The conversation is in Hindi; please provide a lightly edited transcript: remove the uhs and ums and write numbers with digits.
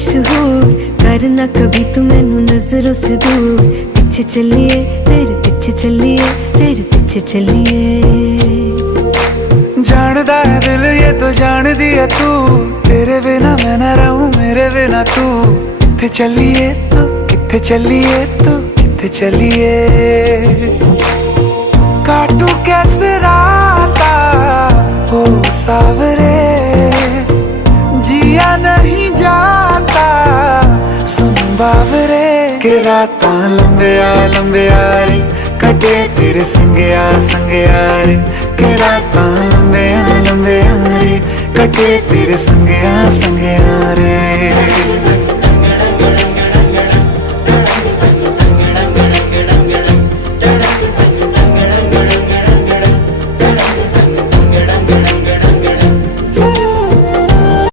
मशहूर, करना कभी तू मैनू नजरों से दूर। पीछे चलिए तेरे पीछे चलिए, तेरे पीछे चलिए। जानदा है दिल ये तो जान दिया तू, तेरे बिना मैं ना रहूं मेरे बिना तू। किथे चलिए तू, किथे चलिए तू, किथे चलिए। काटू कैसे राता हो सावरे, जिया नहीं जाता सुन बावरे। के रातां लंबिया लंबिया रे, कटे तेरे संगया संगया रे। के रातां लंबिया लंबिया रे, कटे तेरे संगया संगया रे।